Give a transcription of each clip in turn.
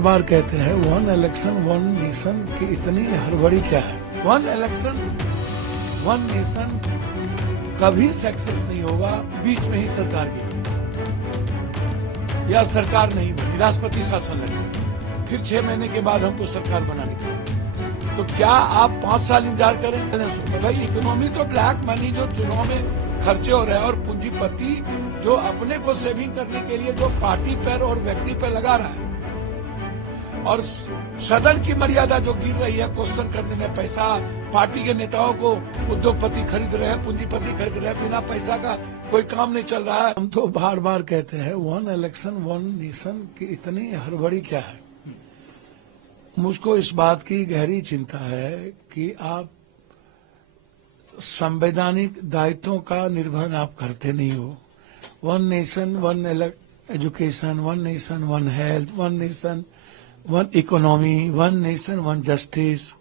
बार कहते हैं one election one nation की इतनी हड़बड़ी क्या है। वन इलेक्शन वन नेशन कभी सक्सेस नहीं होगा, बीच में ही सरकार गिरेगी या सरकार नहीं बनी, राष्ट्रपति शासन लगेगा, फिर 6 महीने के बाद हमको सरकार बनानी पड़ेगी। तो क्या आप 5 साल इंतजार करें? भाई इकोनॉमी तो ब्लैक मनी जो चुनाव में खर्चे हो रहे हैं और पूंजीपति जो अपने को सेविंग करने के लिए जो पार्टी पर और व्यक्ति पर लगा रहा है और सदन की मर्यादा जो गिर रही है क्वेश्चन करने में, पैसा पार्टी के नेताओं को उद्योगपति खरीद रहे हैं, पूंजीपति खरीद रहे हैं, बिना पैसा का कोई काम नहीं चल रहा है। हम तो बार बार कहते हैं वन इलेक्शन वन नेशन की इतनी हड़बड़ी क्या है। मुझको इस बात की गहरी चिंता है कि आप संवैधानिक दायित्वों का निर्वहन आप करते नहीं हो। One nation one education, one nation one health, one nation one economy, one nation one justice.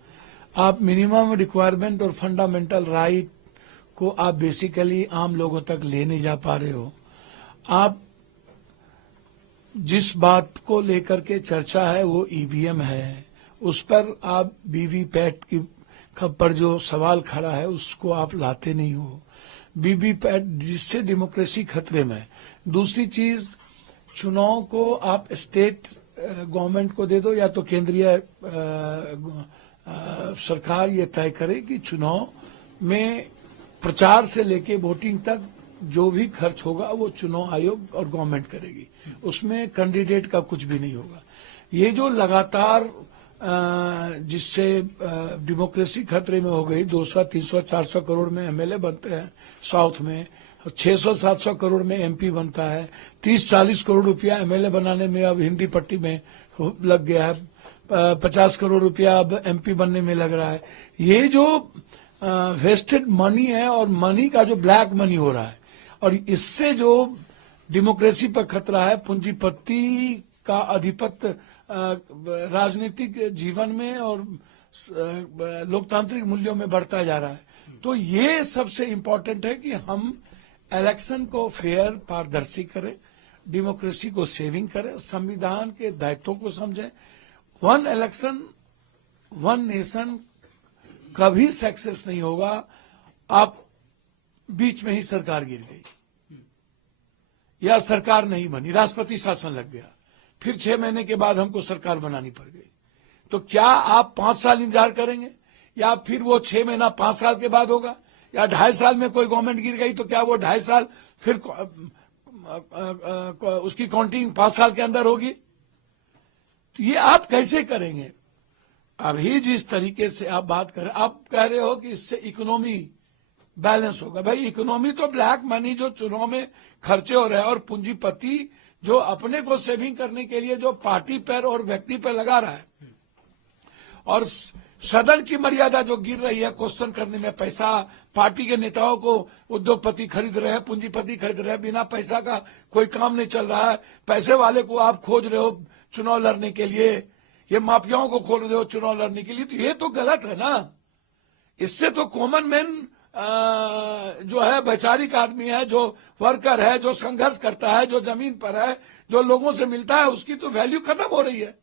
आप मिनिमम रिक्वायरमेंट और फंडामेंटल राइट को आप बेसिकली आम लोगों तक ले नहीं जा पा रहे हो। आप जिस बात को लेकर के चर्चा है वो ईवीएम है, उस पर आप वीवीपैट की पर जो सवाल खड़ा है उसको आप लाते नहीं हो। वीवीपैट जिससे डेमोक्रेसी खतरे में। दूसरी चीज, चुनाव को आप स्टेट गवर्नमेंट को दे दो या तो केंद्रीय सरकार ये तय करे कि चुनाव में प्रचार से लेके वोटिंग तक जो भी खर्च होगा वो चुनाव आयोग और गवर्नमेंट करेगी, उसमें कैंडिडेट का कुछ भी नहीं होगा। ये जो लगातार जिससे डेमोक्रेसी खतरे में हो गई, 200, 300, 400 करोड़ में एमएलए बनते हैं साउथ में, 600, 700 करोड़ में एमपी बनता है, 30-40 करोड़ रुपया एमएलए बनाने में अब हिंदी पट्टी में लग गया है, 50 करोड़ रुपया अब एमपी बनने में लग रहा है। ये जो वेस्टेड मनी है और मनी का जो ब्लैक मनी हो रहा है और इससे जो डेमोक्रेसी पर खतरा है, पूंजीपति का आधिपत्य राजनीतिक जीवन में और लोकतांत्रिक मूल्यों में बढ़ता जा रहा है। तो ये सबसे इम्पोर्टेंट है कि हम इलेक्शन को फेयर पारदर्शी करें, डेमोक्रेसी को सेविंग करें, संविधान के दायित्वों को समझें। वन इलेक्शन वन नेशन कभी सक्सेस नहीं होगा, आप बीच में ही सरकार गिर गई या सरकार नहीं बनी, राष्ट्रपति शासन लग गया, फिर 6 महीने के बाद हमको सरकार बनानी पड़ गई। तो क्या आप 5 साल इंतजार करेंगे या फिर वो 6 महीना 5 साल के बाद होगा या 2.5 साल में कोई गवर्नमेंट गिर गई तो क्या वो 2.5 साल फिर उसकी काउंटिंग 5 साल के अंदर होगी? तो ये आप कैसे करेंगे? अभी जिस तरीके से आप बात कर रहे हैं, आप कह रहे हो कि इससे इकोनॉमी बैलेंस होगा। भाई इकोनॉमी तो ब्लैक मनी जो चुनाव में खर्चे हो रहे हैं और पूंजीपति जो अपने को सेविंग करने के लिए जो पार्टी पर और व्यक्ति पर लगा रहा है और सदन की मर्यादा जो गिर रही है क्वेश्चन करने में, पैसा पार्टी के नेताओं को उद्योगपति खरीद रहे हैं, पूंजीपति खरीद रहे हैं, बिना पैसा का कोई काम नहीं चल रहा है। पैसे वाले को आप खोज रहे हो चुनाव लड़ने के लिए, ये माफियाओं को खोज रहे हो चुनाव लड़ने के लिए, तो ये तो गलत है ना। इससे तो कॉमन मैन जो है, वैचारिक आदमी है, जो वर्कर है, जो संघर्ष करता है, जो जमीन पर है, जो लोगों से मिलता है, उसकी तो वैल्यू खत्म हो रही है।